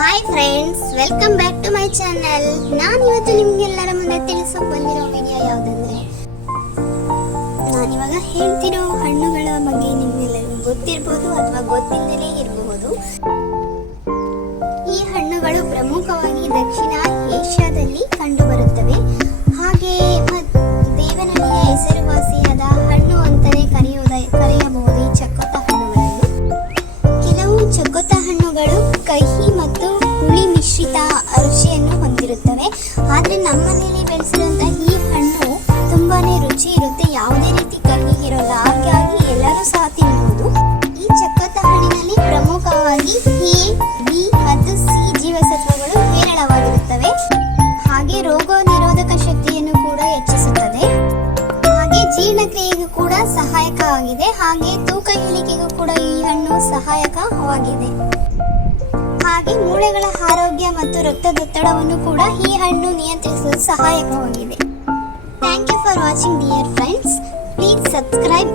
Hi friends welcome back to my channel ನಾನು ಇವತ್ತು ನಿಮ್ಗೆಲ್ಲರ ಮುಂದೆ ತಿಳಿಸೋಕೆ ಬಂದಿರೋ ವಿಡಿಯೋ ಯಾವುದಂದ್ರೆ ನಾನಿವಾಗ ಹೇಳ್ತಿರೋ ಹಣ್ಣುಗಳ ಬಗ್ಗೆ ನಿಮ್ಗೆಲ್ಲರಿಗೂ ಗೊತ್ತಿರ್ಬೋದು ಅಥವಾ ಗೊತ್ತಿಲ್ಲದೇ ಇರಬಹುದು. ಈ ಹಣ್ಣುಗಳು ಪ್ರಮುಖವಾಗಿ ದಕ್ಷಿಣ ಆದರೆ ಮನೆಯಲ್ಲಿ ಬೆಳೆಸಿರುವಂತಹ ಈ ಹಣ್ಣು ತುಂಬಾನೇ ರುಚಿ ಇರುತ್ತೆ. ಯಾವುದೇ ರೀತಿ ಕಹಿ ಇರಲ್ಲ. ಹಾಗಾಗಿ ಎಲ್ಲರೂ ಸಹ ತಿನ್ಬೋದು. ಈ ಚಕ್ಕತ್ತ ಹಣ್ಣಿನಲ್ಲಿ ಪ್ರಮುಖವಾಗಿ ಎ, ಬಿ ಮತ್ತು ಸಿ ಜೀವಸತ್ವಗಳು ಹೇರಳವಾಗಿರುತ್ತವೆ. ಹಾಗೆ ರೋಗ ನಿರೋಧಕ ಶಕ್ತಿಯನ್ನು ಕೂಡ ಹೆಚ್ಚಿಸುತ್ತದೆ. ಹಾಗೆ ಜೀರ್ಣಕ್ರಿಯೆಗೂ ಕೂಡ ಸಹಾಯಕವಾಗಿದೆ ಹಾಗೆ ತೂಕ ಇಳಿಕೆಗೂ ಕೂಡ ಈ ಹಣ್ಣು ಸಹಾಯಕವಾಗಿದೆ. ಮತ್ತು ರಕ್ತದೊತ್ತಡವನ್ನು ಕೂಡ ಈ ಹಣ್ಣು ನಿಯಂತ್ರಿಸಲು ಸಹಾಯಕವಾಗಿದೆ. Thank you for watching dear friends please subscribe